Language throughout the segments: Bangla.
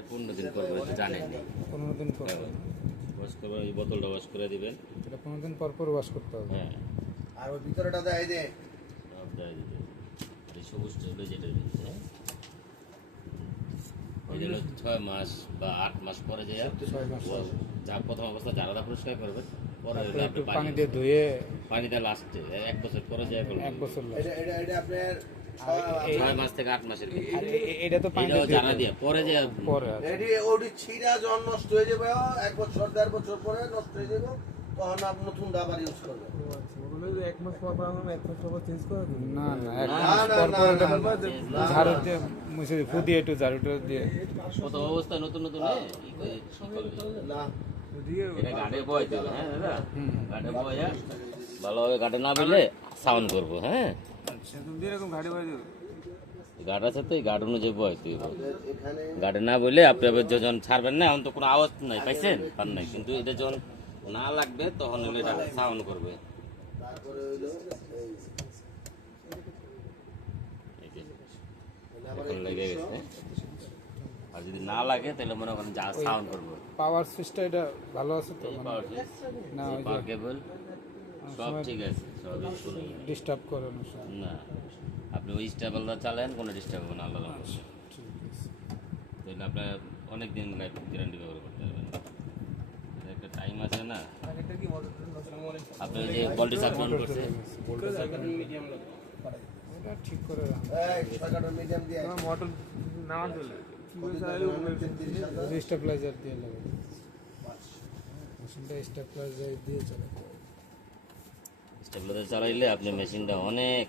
এটা 15 দিন পর করে জানেন 15 দিন পর ওয়াশ করবেন, এই বোতলটা ওয়াশ করে দিবেন। এটা 15 দিন পর পর ওয়াশ করতে হবে। হ্যাঁ, আর ওই ভিতরেটা দেয় যে সব দেয় দিবেন। এই সবুজটা হলো যেটা রয়েছে, হ্যাঁ? এই হলো 6 মাস বা 8 মাস পরে যে 6 মাস যা প্রথম অবস্থা জানালা পরিষ্কার করবেন, পরে তারপরে একটু আপনি পানি দিয়ে ধুয়ে পানি দিয়ে লাস্টে 1 বছর পরে যায় করবেন। 1 বছর লাগে। এটা আপনার 6 মাস থেকে 8 মাসের ভিতরে আর এটা তো পানি এটাও দিয়ে জানা দিয়ে পরে যে পরে আছে। এটি ওটি ছিঁড়া যখন নষ্ট হয়ে যাবে 1 বছর 1.5 বছর পরে নষ্ট হয়ে যাবে, তখন আপনি নতুন আবার ইউজ করবেন। না না এক না, মাস না, পর না, পর না, এটা না, ঝাড়ু দিয়ে মুছে দিয়ে, ফু দিয়ে একটু ঝাড়ুটা দিয়ে প্রথম অবস্থা নতুন নতুন না এটা গাড়ে বইতে হবে, হ্যাঁ দাদা, গাড়ে বইয়া ভালোভাবে গাড়ে না বলে সাউন্ড করবো, হ্যাঁ গাড় আছে তো এই গাড় অনুযায়ী বইতে হবে। এখানে গাড়ে না বলে আপনি আবার যখন ছাড়বেন না, এখন তো কোনো আওয়াজ নাই, পাইছেন পান নাই, কিন্তু এটা যখন না লাগবে তখন হলে এটা সাউন্ড করবে। তারপরে হইলো এই যে, এখন লেগে গেছে, আর যদি না লাগে তাহলে মনে করেন যা সাউন্ড করবে। পাওয়ার সুইচটা এটা ভালো আছে তো, এই পাওয়ার না ওই যে পাওয়ার কেবল সব ঠিক আছে, সব ফুল। ডিস্টার্ব করে না সব। না, আপনি ওই স্টেবলটা চালান, কোনো ডিস্টার্ব হবে না, আলাদা অবশ্যই। ঠিক আছে। তাহলে আপনার অনেক দিন লাইফ গ্যারান্টি ব্যবহার করতে পারবেন। এর একটা টাইম আছে না, আপনি ওই যে বলটি সাপ্লান করছে, এটা ঠিক করে এই 6 মিডিয়াম দিয়ে স্টেবিলাইজার দিয়ে লাগে, মেশিনটা স্টেবিলাইজার দিয়ে চালাতে হবে। স্টেবিলাইজার চালাইলে আপনি মেশিনটা অনেক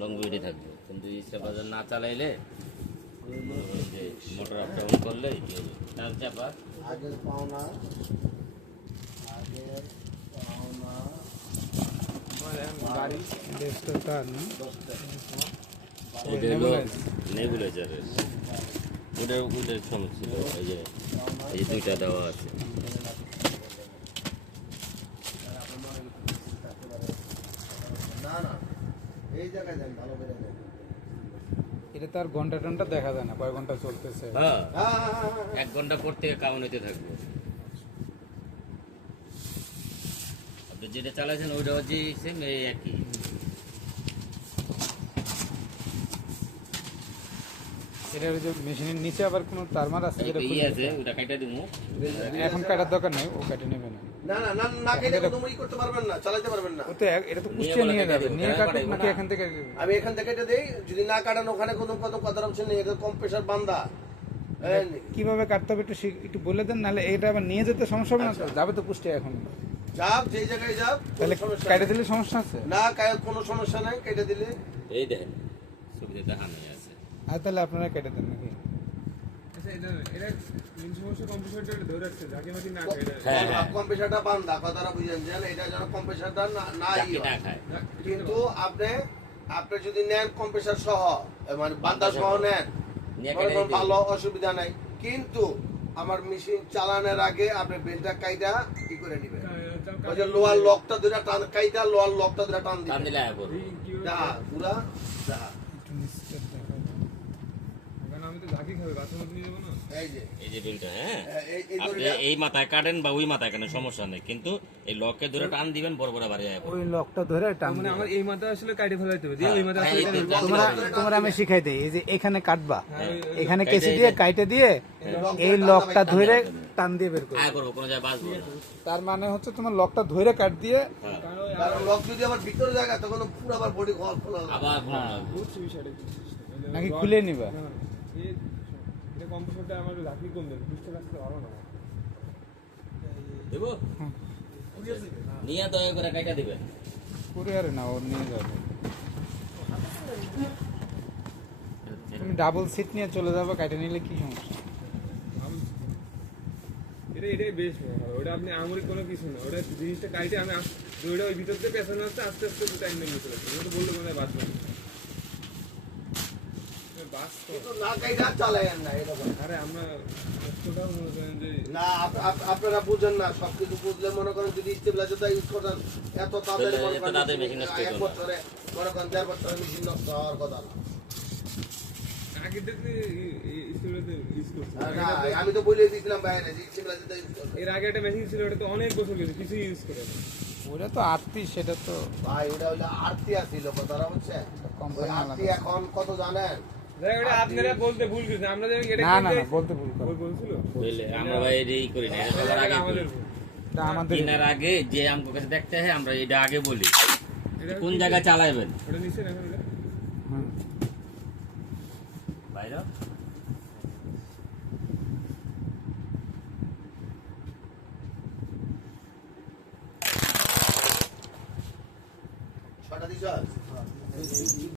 লংজিভিটি থাকবে, কিন্তু স্টেবিলাইজার না চালাইলে মনে করেন যে মোটর আপটা অন করলে তার চাপা আগের পাওনা দেশটা কার না এটা হলো নেবুলাইজারের, ওটার সমস্যা ছিল। এই যে দুইটা দেওয়া আছে, না না এই জায়গায় যান, ভালো করে যান। এটা তার ঘন্টা টন্টা দেখা যায় না, কয় ঘন্টা চলতেছে। হ্যাঁ, হ্যাঁ হ্যাঁ হ্যাঁ হ্যাঁ 1 ঘন্টা পর থেকে কাউন্ট হইতে থাকবে। আপনি যেটা চালাইছেন ওইটাও যে সেম এই একই। এটা ওই যে মেশিনের নিচে আবার কোনো তারমার আছে যেটা এই খুলে আছে, ওটা কাইটা দিমু। এখন কাটার দরকার নেই, ও কাটে নেবে না। না না না না কেটে কোনো ই করতে পারবেন না, চালাতে পারবেন না। ও তো এটা তো কুষ্টিয়া নিয়ে যাবে, নিয়ে কাটুক নাকি এখান থেকে আমি এখান থেকে এটা দেই, যদি না কাটান ওখানে কোনো কথার অপশন নেই, এটা কম্প্রেসার বান্দা। কিভাবে কাটতে হবে একটু একটু বলে দেন, নাহলে এটা আবার নিয়ে যেতে সমস্যা হবে না তো? যাবে তো কুষ্টিয়া এখন, যাব যেই জায়গায় যাব, তাহলে কেটে দিলে সমস্যা আছে? না কোনো সমস্যা নাই, কেটে দিলে। এই দেখেন ছবিতে দেখানো আছে। আর তাহলে আপনারা কেটে দেন নাকি? হ্যাঁ, হ্যাঁ। কম্প্রেসারটা বান্দা, কথাটা বুঝেন যে এটা যেন কম্প্রেসারটা না চাকরি না খায়। কিন্তু আপনি যদি নেন কম্প্রেসার সহ, মানে বান্দা সহ নেন, নিয়ে মনে কেটে করেন দিই। ভালো, অসুবিধা নাই। কিন্তু আমার মেশিন চালানোর আগে আপনি বেলটা কাইটা কি করে নেবেন, ওই যে লোয়ার লকটা দুটা টান কাইটা, লোয়ার লকটা দুটা টান টান দিবেন, দিলে আয় করবে। যা পুরা যা। একটু নিচে দেখা যায়। এই যে এই যে ড্রিলটা, হ্যাঁ, এই আপনি দড়িটা, এই মাথায় কাটেন বা ওই মাথায় কাটেন, সমস্যা নেই, কিন্তু এই লককে ধরে টান দিবেন, বড় বড় বাড়ি যায়। ওই লকটা ধরে টান মানে দিবে। আমার এই মাথা আসলে কাটি ফেলাইতে হবে, দিয়ে ওই মাথা আসলে হ্যাঁ, এই তো তোমরা টান তোমরা আমি শিখাই দেই, এই যে এখানে কাটবা, এখানে কাইটে কেসি দিয়ে এই যে- কাইটে দিয়ে এই লকটা ধরে টান দিয়ে বের করবে। আয় করবো, কোনো জায়গায় বাঁচবো না। তার মানে হচ্ছে তোমার লকটা ধরে কাট দিয়ে, হ্যাঁ, কারণ লক যদি আমার ভিতরে জায়গা, তখন পুরো আবার বডি খোলা হবে। আবার বুঝছি বিষয়টা কি। নাকি খুলে নিবা? এটা কম্পিউটারটা আমার রাখি কম দেন, বুঝতে রাখতে ভালো না। দেবো, নিয়ে দয়া করে কাইটা দিবেন। কুরিয়ারে না, ওর নিয়ে যাবে। তুমি ডাবল সিট নিয়ে চলে যাবে, কাটে নিলে কি সমস্যা? এটাই বেস্ট মনে হয়। ওটা আপনি আমরি কোনো কিছু না, ওটা জিনিসটা কাইটে আমি ওইটা ওই ভিতর থেকে পেছনে আসতে আস্তে আস্তে টাইম নিয়ে চলে আসছে। ওটা বললে মনে হয় বাঁচবে না। বাস তো কিন্তু না কাইটা চালায়েন না এরকম। আরে আমরা কষ্টটাও মনে করেন যে না আপনারা বুঝেন না, সবকিছু বুঝলে মনে করেন যদি স্টেবিলাইজারটা ইউজ করেন, এত তাড়াতাড়ি মনে এত করেন তাড়াতাড়ি machine নষ্ট হতো 1 না। বছরে, মনে করেন 1.5 বছরে মেশিন নষ্ট হওয়ার কথা না। আগে দেখলে স্কুলে তো ইউজ করছি না, আমি তো বলে দিয়েছিলাম বাইরে যে ইচ্ছে করে যেটা use করবে। এর আগে একটা মেশিন ছিল ওটা তো অনেক বছর গেছে কিছু ইউজ করে না ওটা তো আরতি, সেটা তো ভাই ওটা হইলো আরতি ছিল কথাটা হচ্ছে কোম্পানি ওই আরতি এখন কত জানেন দেখ ওটা আপনারা বলতে ভুল করেছেন আমরা যেন এটা না না না, কিনতে- বলতে ভুল করো। ভুল বলছিল বুঝলে আমরা ভাই এই করি না, এটা সবার আগে আমাদের করি। ভুল। এটা আমাদের কেনার আগে যে আমগো কাছে দেখতে হয় আমরা এটা আগে বলি এটা কোন জায়গায় চালাইবেন। ওটা নিচে না